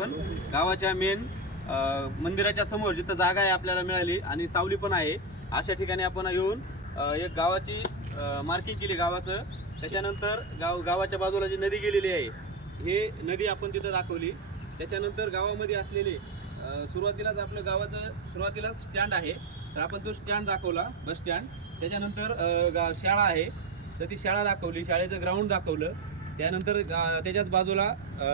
पण गावाच्या मेन मंदिराच्या समोर जिथं जागा आहे आपल्याला मिळाली आणि सावली पण आहे अशा ठिकाणी आपण येऊन एक गावाची मार्किंग केली गावाचं. त्याच्यानंतर गाव गावाच्या बाजूला जी नदी गेलेली आहे हे नदी आपण तिथं दाखवली. त्याच्यानंतर गावामध्ये असलेले सुरुवातीलाच आपलं गावाचं सुरुवातीलाच स्टँड आहे. तर आपण तो स्टँड दाखवला बस स्टँड त्याच्यानंतर गा शाळा आहे. तर ती शाळा दाखवली शाळेचं ग्राउंड दाखवलं. त्यानंतर गा- त्याच्याच बाजूला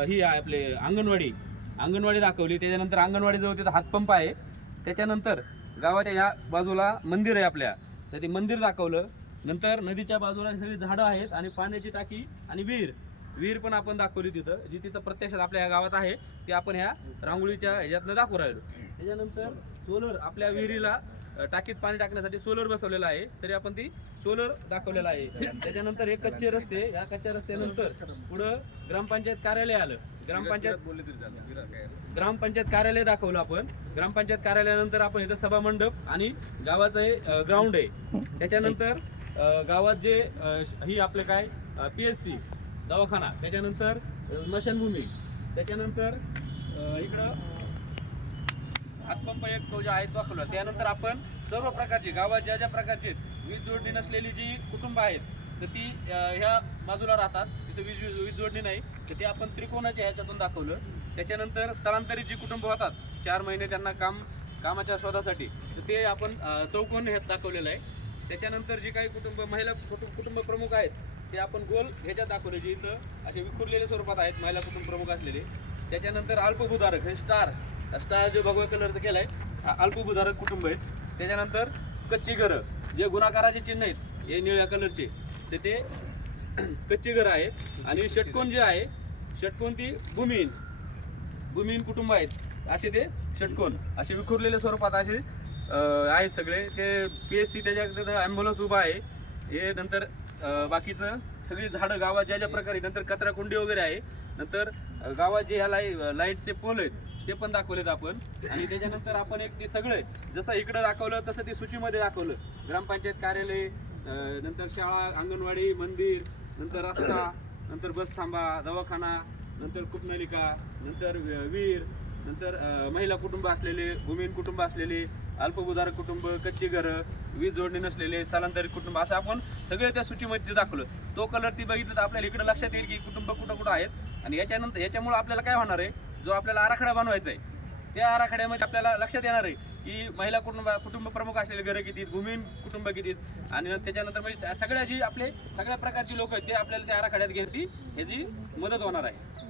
ही आहे आपले अंगणवाडी. अंगणवाडी दाखवली. त्याच्यानंतर अंगणवाडीजवळ तिथं हातपंप आहे. त्याच्यानंतर गावाच्या या बाजूला मंदिर आहे आपल्या. तर ते मंदिर दाखवलं. नंतर नदीच्या बाजूला सगळी झाडं आहेत आणि पाण्याची टाकी आणि विहीर. विहीर पण आपण दाखवली तिथं जी तिथं प्रत्यक्षात आपल्या ह्या गावात आहे. ते आपण ह्या रांगोळीच्या ह्याच्यातनं दाखवू राहिलो. त्याच्यानंतर सोलर आपल्या विहिरीला टाकीत पाणी टाकण्यासाठी सोलर बसवलेला आहे. तरी आपण ती सोलर दाखवलेला आहे. त्याच्यानंतर हे कच्चे रस्ते या कच्च्या रस्त्यानंतर पुढं ग्रामपंचायत कार्यालय आलं. ग्रामपंचायत बोलले तरी चालेल. ग्रामपंचायत कार्यालय दाखवलं आपण. ग्रामपंचायत कार्यालयानंतर आपण इथं सभा मंडप आणि गावाचं हे ग्राउंड आहे. त्याच्यानंतर गावात जे ही आपले काय पी एस सी दवाखाना. त्याच्यानंतर स्मशानभूमी. त्याच्यानंतर इकडं हातपंप जे आहेत दाखवलं दाखवला त्यानंतर आपण सर्व प्रकारची गावात ज्या ज्या प्रकारचे वीज जोडणी नसलेली जी कुटुंब आहेत तर ती ह्या बाजूला राहतात. तिथे वीज वीज वीज जोडणी नाही. तर ते आपण त्रिकोणाच्या ह्याच्यातून दाखवलं. त्याच्यानंतर स्थलांतरित जी कुटुंब होतात चार महिने त्यांना काम कामाच्या शोधासाठी तर ते आपण चौकोन ह्यात दाखवलेलं आहे. त्याच्यानंतर जे काही कुटुंब महिला कुटुंब कुटुंब प्रमुख आहेत ते आपण गोल ह्याच्यात दाखवले जे इथं असे विखुरलेले स्वरूपात आहेत महिला कुटुंब प्रमुख असलेले. त्याच्यानंतर अल्पभूधारक हे स्टार स्टार जो भगव्या कलरचं केलं आहे हा अल्पभूधारक कुटुंब आहेत त्याच्यानंतर कच्ची घरं जे गुणाकाराचे चिन्ह आहेत हे निळ्या कलरचे तर ते कच्ची घरं आहेत. आणि षटकोन जे आहे षटकोन ती भूमिहीन. भूमिहीन कुटुंब आहेत. असे ते षटकोन असे विखुरलेल्या स्वरूपात असे आहेत सगळे. ते पी एस सी त्याच्या ॲम्ब्युलन्स उभा आहे. हे नंतर बाकीचं सगळी झाडं गावात ज्या ज्या प्रकारे नंतर कचरा कुंडी वगैरे आहे. नंतर गावात जे ह्या लाई लाईटचे पोल आहेत ते पण दाखवलेत आपण. आणि त्याच्यानंतर आपण एक ते सगळं जसं इकडं दाखवलं तसं ते सूचीमध्ये दाखवलं. ग्रामपंचायत कार्यालय नंतर शाळा अंगणवाडी मंदिर नंतर रस्ता नंतर बस थांबा दवाखाना नंतर कूपनलिका नंतर वीर नंतर महिला कुटुंब असलेले भूमिहीन कुटुंब असलेले अल्पभूधारक कुटुंब कच्ची घरं वीज जोडणी नसलेले स्थलांतरित कुटुंब असं आपण सगळे त्या सूचीमध्ये दाखवलं. तो कलर ती बघितलं तर आपल्याला इकडे लक्षात येईल की कुटुंब कुठं कुठं आहेत. आणि याच्यानंतर याच्यामुळे आपल्याला काय होणार आहे? जो आपल्याला आराखडा बनवायचा आहे त्या आराखड्यामध्ये आपल्याला लक्षात येणार आहे की महिला कुटुंब कुटुंब प्रमुख असलेले घरं किती आहेत, भूमिहीन कुटुंब किती आणि त्याच्यानंतर म्हणजे सगळ्या जी आपले सगळ्या प्रकारची लोक आहेत ते आपल्याला त्या आराखड्यात घ्यायची ह्याची मदत होणार आहे.